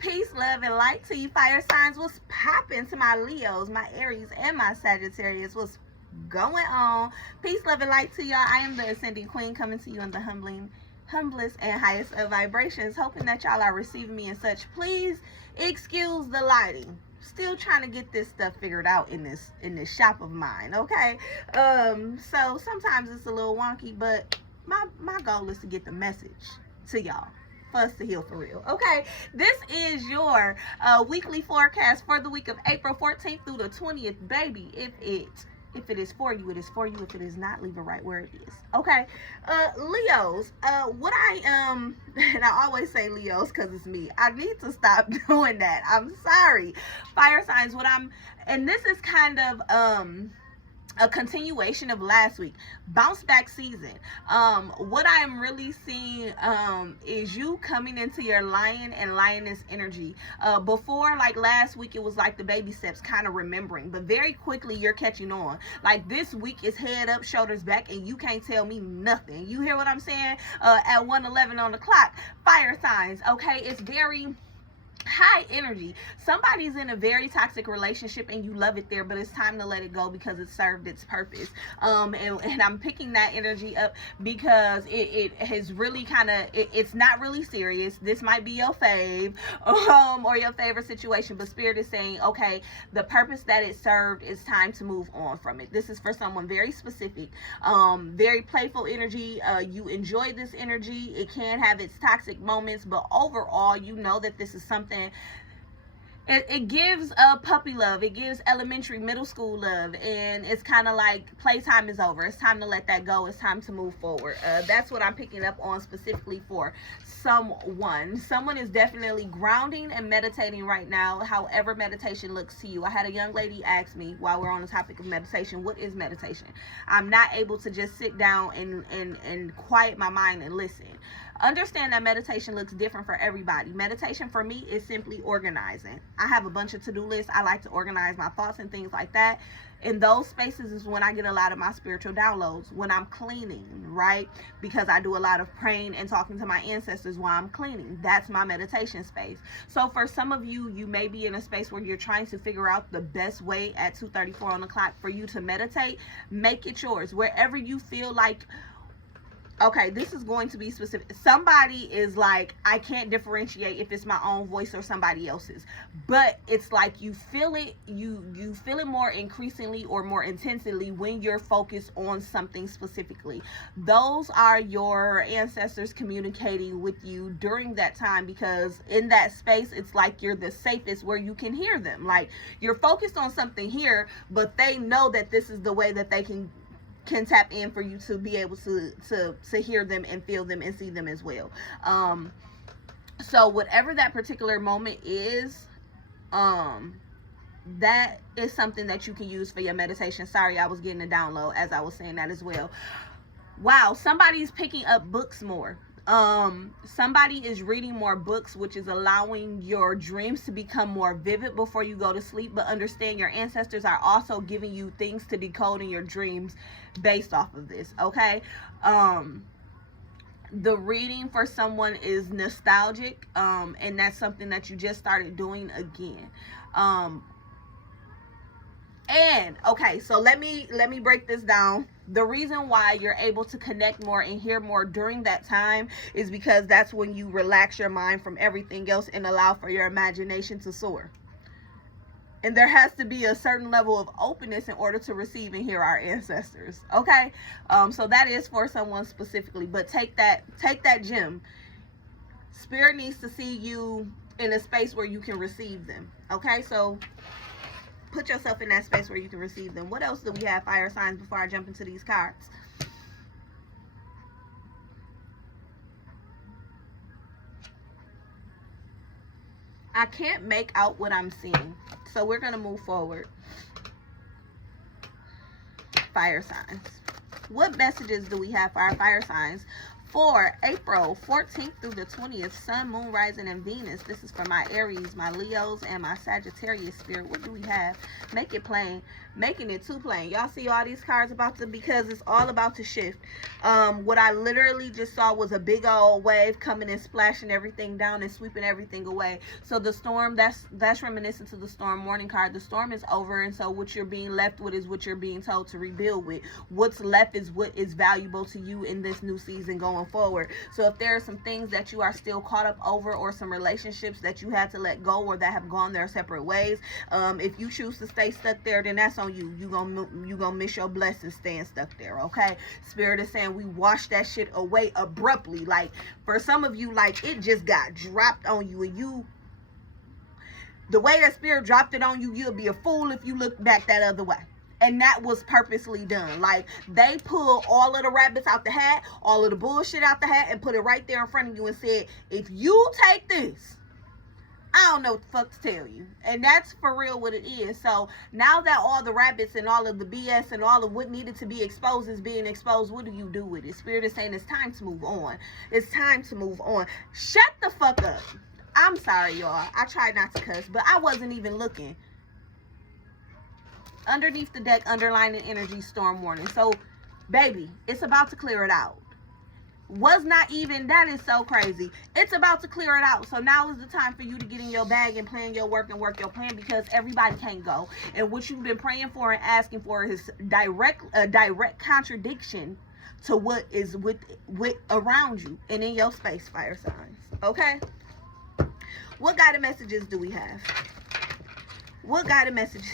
Peace, love, and light to you, fire signs. What's popping to my Leos, my Aries, and my Sagittarius? What's going on? Peace, love, and light to y'all. I am the Ascending Queen, coming to you in the humblest and highest of vibrations, hoping that y'all are receiving me and such. Please excuse the lighting. Still trying to get this stuff figured out in this shop of mine, okay? So sometimes it's a little wonky, but my goal is to get the message to y'all, for us to heal for real, okay? This is your weekly forecast for the week of April 14th through the 20th, baby. If it is for you, it is for you. If it is not, leave it right where it is, okay? Leos, what I and I always say Leos because it's me. I need to stop doing that. I'm sorry. Fire signs, and this is kind of a continuation of last week, bounce back season. What I am really seeing is you coming into your lion and lioness energy. Before, like last week, it was like the baby steps, kind of remembering, but very quickly you're catching on. Like this week is head up, shoulders back, and you can't tell me nothing. You hear what I'm saying? At 1:11 on the clock, fire signs, okay? It's very high energy. Somebody's in a very toxic relationship and you love it there, but it's time to let it go because it served its purpose. And I'm picking that energy up because it has really it's not really serious. This might be your fave or your favorite situation, but Spirit is saying, okay, the purpose that it served, it's time to move on from it. This is for someone very specific, very playful energy. You enjoy this energy. It can have its toxic moments, but overall, you know that this is something. It gives puppy love. It gives elementary, middle school love, and it's kind of like playtime is over. It's time to let that go. It's time to move forward. That's what I'm picking up on specifically for someone. Someone is definitely grounding and meditating right now, however meditation looks to you. I had a young lady ask me while we're on the topic of meditation, what is meditation? I'm not able to just sit down and quiet my mind and listen. Understand that meditation looks different for everybody. Meditation for me is simply organizing. I have a bunch of to-do lists. I like to organize my thoughts and things like that. In those spaces is when I get a lot of my spiritual downloads. When I'm cleaning, right? Because I do a lot of praying and talking to my ancestors while I'm cleaning. That's my meditation space. So for some of you, you may be in a space where you're trying to figure out the best way at 2:34 on the clock for you to meditate. Make it yours. Wherever you feel like, okay, this is going to be specific. Somebody is like, I can't differentiate if it's my own voice or somebody else's. But it's like you feel it, you feel it more increasingly or more intensely when you're focused on something specifically. Those are your ancestors communicating with you during that time, because in that space, it's like you're the safest where you can hear them. Like you're focused on something here, but they know that this is the way that they can tap in for you to be able to hear them and feel them and see them as well. So whatever that particular moment is, that is something that you can use for your meditation. Sorry, I was getting a download as I was saying that as well. Wow, somebody's picking up books more. Somebody is reading more books, which is allowing your dreams to become more vivid before you go to sleep. But understand, your ancestors are also giving you things to decode in your dreams based off of this, okay? The reading for someone is nostalgic, and that's something that you just started doing again. And okay, so let me break this down. The reason why you're able to connect more and hear more during that time is because that's when you relax your mind from everything else and allow for your imagination to soar. And there has to be a certain level of openness in order to receive and hear our ancestors, okay? So that is for someone specifically, but take that gem. Spirit needs to see you in a space where you can receive them, okay? So put yourself in that space where you can receive them. What else do we have, fire signs, before I jump into these cards? I can't make out what I'm seeing, so we're going to move forward. Fire signs. What messages do we have for our fire signs For April 14th through the 20th, Sun, Moon, Rising, and Venus. This is for my Aries, my Leos, and my Sagittarius spirit. What do we have? Make it plain. Making it too plain. Y'all see all these cards about to, because it's all about to shift. What I literally just saw was a big old wave coming and splashing everything down and sweeping everything away. So the storm, that's reminiscent to the storm warning card. The storm is over, and so what you're being left with is what you're being told to rebuild with. What's left is what is valuable to you in this new season going forward. So if there are some things that you are still caught up over, or some relationships that you had to let go, or that have gone their separate ways, if you choose to stay stuck there, then that's on you. You gonna miss your blessings staying stuck there. Okay, Spirit is saying we wash that shit away abruptly. Like, for some of you, like, it just got dropped on you, and you, the way that Spirit dropped it on you, you'll be a fool if you look back that other way. And that was purposely done. Like, they pulled all of the rabbits out the hat, all of the bullshit out the hat, and put it right there in front of you and said, if you take this, I don't know what the fuck to tell you. And that's for real what it is. So now that all the rabbits and all of the BS and all of what needed to be exposed is being exposed, what do you do with it? Spirit is saying it's time to move on. It's time to move on. Shut the fuck up. I'm sorry, y'all. I tried not to cuss, but I wasn't even looking. Underneath the deck, underlining energy, storm warning. So, baby, it's about to clear it out. Was not even, that is so crazy. It's about to clear it out. So now is the time for you to get in your bag and plan your work and work your plan, because everybody can't go. And what you've been praying for and asking for is a direct contradiction to what is with around you and in your space, fire signs. Okay? What guided messages do we have? What guided message?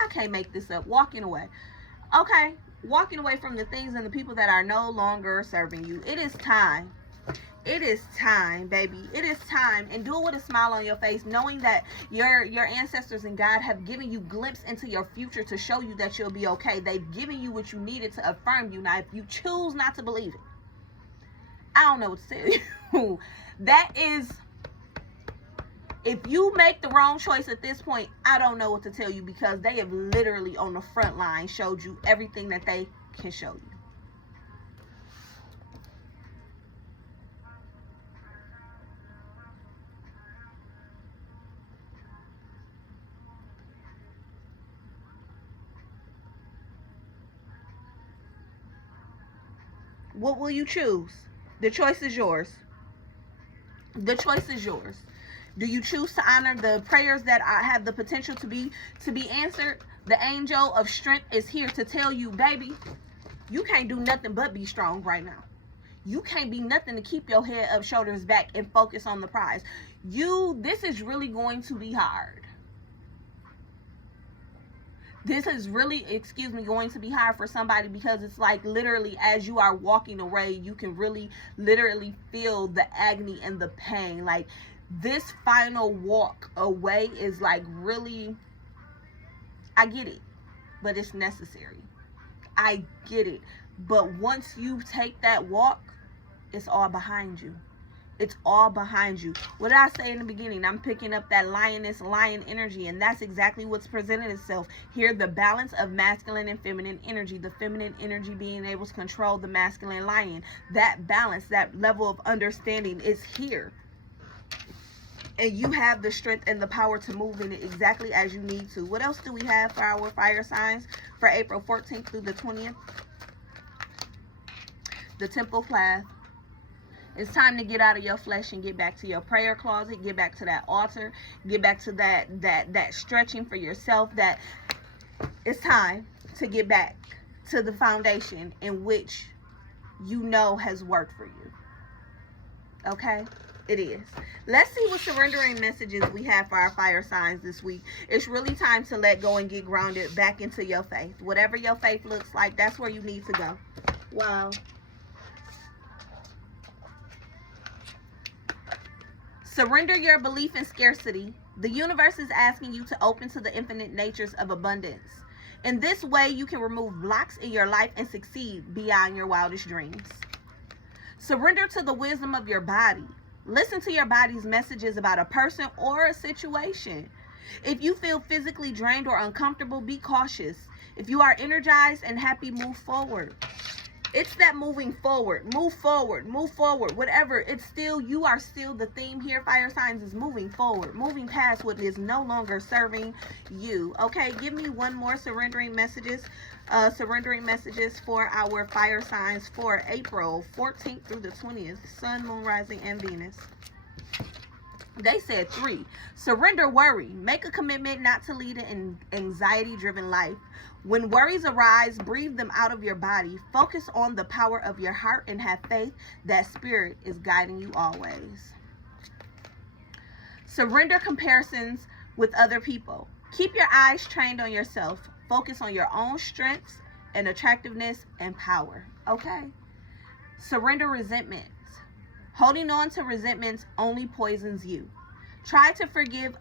I can't make this up. Walking away. Okay. Walking away from the things and the people that are no longer serving you. It is time. It is time, baby. It is time. And do it with a smile on your face, knowing that your ancestors and God have given you a glimpse into your future to show you that you'll be okay. They've given you what you needed to affirm you. Now, if you choose not to believe it, I don't know what to tell you. That is... If you make the wrong choice at this point, I don't know what to tell you, because they have literally on the front line showed you everything that they can show you. What will you choose? The choice is yours. The choice is yours. Do you choose to honor the prayers that have the potential to be answered? The angel of strength is here to tell you, baby, you can't do nothing but be strong right now. You can't be nothing to keep your head up, shoulders back, and focus on the prize. This is really going to be hard. This is really, going to be hard for somebody, because it's like literally as you are walking away, you can really literally feel the agony and the pain. Like, this final walk away is like really, I get it, but it's necessary. I get it. But once you take that walk, it's all behind you. It's all behind you. What did I say in the beginning? I'm picking up that lion energy, and that's exactly what's presented itself here. The balance of masculine and feminine energy. The feminine energy being able to control the masculine lion. That balance, that level of understanding is here. And you have the strength and the power to move in it exactly as you need to. What else do we have for our fire signs for April 14th through the 20th? The temple path. It's time to get out of your flesh and get back to your prayer closet. Get back to that altar. Get back to that stretching for yourself. That it's time to get back to the foundation in which you know has worked for you. Okay? It is. Let's see what surrendering messages we have for our fire signs this week. It's really time to let go and get grounded back into your faith. Whatever your faith looks like, that's where you need to go. Wow. Surrender your belief in scarcity. The universe is asking you to open to the infinite natures of abundance. In this way, you can remove blocks in your life and succeed beyond your wildest dreams. Surrender to the wisdom of your body. Listen to your body's messages about a person or a situation. If you feel physically drained or uncomfortable, be cautious. If you are energized and happy, move forward. It's that moving forward, move forward, move forward, whatever. It's still, you are still, the theme here, fire signs, is moving forward, moving past what is no longer serving you. Okay, give me one more surrendering messages for our fire signs for April 14th through the 20th, sun, moon, rising, and Venus. They said 3, surrender worry. Make a commitment not to lead an anxiety-driven life. When worries arise, breathe them out of your body. Focus on the power of your heart and have faith that spirit is guiding you always. Surrender comparisons with other people. Keep your eyes trained on yourself. Focus on your own strengths and attractiveness and power. Okay? Surrender resentment. Holding on to resentments only poisons you. Try to forgive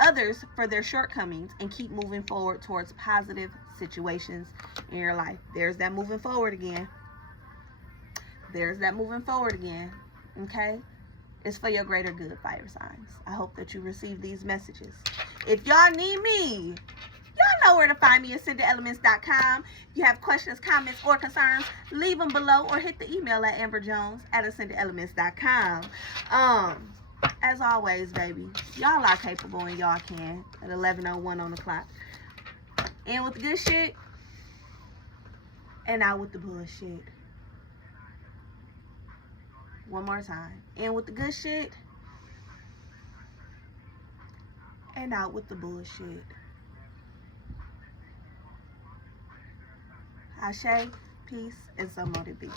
others for their shortcomings and keep moving forward towards positive situations in your life. There's that moving forward again. There's that moving forward again. Okay? It's for your greater good, fire signs. I hope that you receive these messages. If y'all need me, y'all know where to find me at ascendedelements.com. If you have questions, comments, or concerns, leave them below or hit the email at amberjones@ascendedelements.com. As always, baby, y'all are capable and y'all can at 11:01 on the clock. In with the good shit and out with the bullshit. One more time. In with the good shit and out with the bullshit. Ashe, peace, and some more to be.